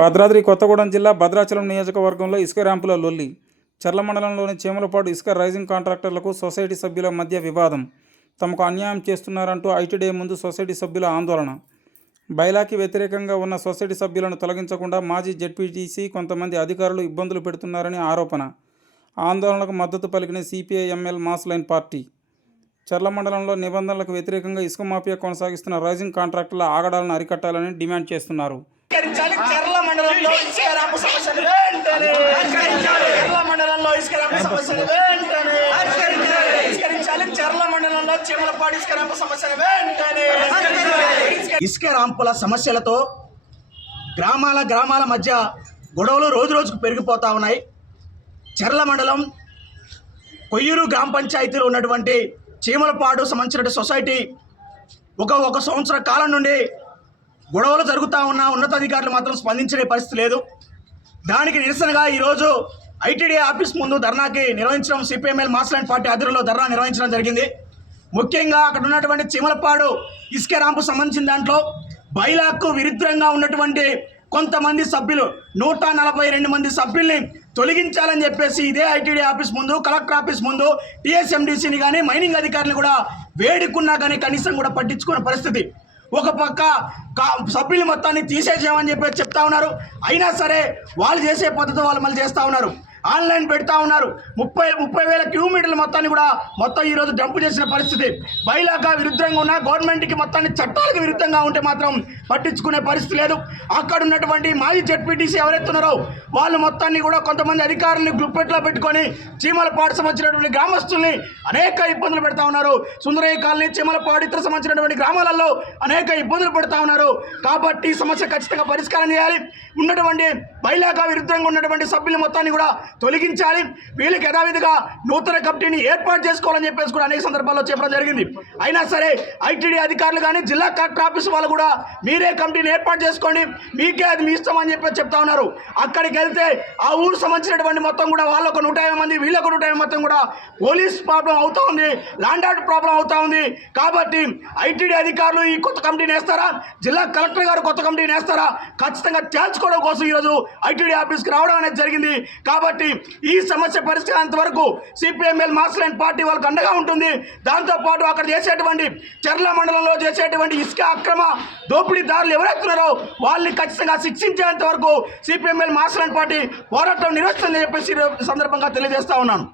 భద్రాద్రి కొత్తగూడెం జిల్లా భద్రాచలం నియోజకవర్గంలో ఇసుక ర్యాంపుల లొల్లి. చర్ల మండలంలోని చేమలపాటు ఇసుక రైజింగ్ కాంట్రాక్టర్లకు సొసైటీ సభ్యుల మధ్య వివాదం. తమకు అన్యాయం చేస్తున్నారంటూ ఐటీడే ముందు సొసైటీ సభ్యుల ఆందోళన. బైలాకి వ్యతిరేకంగా ఉన్న సొసైటీ సభ్యులను తొలగించకుండా మాజీ జెడ్పీటీసీ కొంతమంది అధికారులు ఇబ్బందులు పెడుతున్నారని ఆరోపణ. ఆందోళనకు మద్దతు పలికిన CPIML mass line party. Charla మండలంలో నిబంధనలకు వ్యతిరేకంగా ఇసుక మాఫియా కొనసాగిస్తున్న రైజింగ్ కాంట్రాక్టుల ఆగడాలను అరికట్టాలని డిమాండ్ చేస్తున్నారు. పరిష్కరించాలి చర్ల మండలంలో ఇసుక ర్యాంపు సమస్యను వెంటనే చర్ల మండలంలో ఇసుక ర్యాంపు సమస్యను వెంటనే పరిష్కరించాలి చర్ల మండలంలో చీమలపాడు ఇసుక ర్యాంపు సమస్యను వెంటనే. ఇసుక ర్యాంపుల సమస్యలతో గ్రామాల గ్రామాల మధ్య గొడవలు రోజు రోజుకు పెరిగిపోతా ఉన్నాయి. చర్ల మండలం కొయ్యూరు గ్రామ పంచాయతీలో ఉన్నటువంటి చీమలపాడు సంబంధించిన సొసైటీ ఒక ఒక సంవత్సర కాలం నుండి గొడవలు జరుగుతూ ఉన్న ఉన్నతాధికారులు మాత్రం స్పందించే పరిస్థితి లేదు. దానికి నిరసనగా ఈరోజు ఐటీడీ ఆఫీస్ ముందు ధర్నాకి నిర్వహించడం సిపిఎంఎల్ మాస్లాండ్ పార్టీ ఆధ్వర్యంలో ధర్నా నిర్వహించడం జరిగింది. ముఖ్యంగా అక్కడ ఉన్నటువంటి చిమలపాడు ఇసుక రాంపు సంబంధించిన దాంట్లో బైలాక్కు విరుద్ధంగా ఉన్నటువంటి కొంతమంది సభ్యులు నూట నలభై రెండు మంది సభ్యుల్ని తొలగించాలని చెప్పేసి ఇదే ఐటీడీ ఆఫీస్ ముందు కలెక్టర్ ఆఫీస్ ముందు టీఎస్ఎండిసిని కానీ మైనింగ్ అధికారులు కూడా వేడుకున్నా కానీ కనీసం కూడా పట్టించుకునే పరిస్థితి. ఒక పక్క కా- మొత్తాన్ని తీసేసామని చెప్పి చెప్తా ఉన్నారు. అయినా సరే వాళ్ళు చేసే పద్ధతి వాళ్ళు మళ్ళీ చేస్తూ ఉన్నారు. ఆన్లైన్ పెడతా ఉన్నారు. ముప్పై ముప్పై వేల కిలోమీటర్ల మొత్తాన్ని కూడా మొత్తం ఈరోజు డంపు చేసిన పరిస్థితి. బైలాగా విరుద్ధంగా ఉన్న గవర్నమెంట్కి మొత్తాన్ని చట్టాలకు విరుద్ధంగా ఉంటే మాత్రం పట్టించుకునే పరిస్థితి లేదు. అక్కడ ఉన్నటువంటి మాజీ జడ్పీటీసీ ఎవరైతే ఉన్నారో వాళ్ళు మొత్తాన్ని కూడా కొంతమంది అధికారులను గుప్పెట్లో పెట్టుకొని చీమలపాడు సంబంధించినటువంటి గ్రామస్తుల్ని అనేక ఇబ్బందులు పెడతా ఉన్నారు. సుందరయ్య కాలనీ చీమలపాడు ఇతర సంబంధించినటువంటి గ్రామాలలో అనేక ఇబ్బందులు పెడతా ఉన్నారు. కాబట్టి సమస్య ఖచ్చితంగా పరిష్కారం చేయాలి. ఉన్నటువంటి బైలాగా విరుద్ధంగా ఉన్నటువంటి సభ్యుల మొత్తాన్ని కూడా తొలగించాలి. వీళ్ళకి యథావిధిగా నూతన కమిటీని ఏర్పాటు చేసుకోవాలని చెప్పేసి కూడా అనేక సందర్భాల్లో చెప్పడం జరిగింది. అయినా సరే ఐటీడీ అధికారులు కానీ జిల్లా కలెక్టర్ ఆఫీస్ వాళ్ళు కూడా మీరే కమిటీని ఏర్పాటు చేసుకోండి. మీకే అది మీ ఇష్టం అని చెప్పి చెప్తా ఉన్నారు. అక్కడికి వెళ్తే ఆ ఊరు సంబంధించినటువంటి మొత్తం కూడా వాళ్ళ ఒక నూట యాభై మంది వీళ్ళు ఒక నూట యాభై మొత్తం కూడా పోలీస్ ప్రాబ్లం అవుతా ఉంది. ల్యాండ్ ఆర్డర్ ప్రాబ్లం అవుతా ఉంది. కాబట్టి ఐటీడీ అధికారులు ఈ కొత్త కమిటీని వేస్తారా? జిల్లా కలెక్టర్ గారు కొత్త కమిటీని వేస్తారా? ఖచ్చితంగా తేల్చుకోవడం కోసం ఈరోజు ఐటీడీ ఆఫీస్కి రావడం అనేది జరిగింది. కాబట్టి ఈ సమస్య పరిష్కారంత వరకు సిపిఎంఎల్ మాస్లైన్ పార్టీ వాళ్ళకి అండగా ఉంటుంది. దాంతోపాటు అక్కడ చేసేటువంటి చర్ల మండలంలో చేసేటువంటి ఇసుక అక్రమ దోపిడీదారులు ఎవరైతున్నారో వాళ్ళని ఖచ్చితంగా శిక్షించేంత వరకు సిపిఎంఎల్ మాస్లైన్ పార్టీ పోరాటం నిర్వహిస్తుందని చెప్పేసి సందర్భంగా తెలియజేస్తా ఉన్నాను.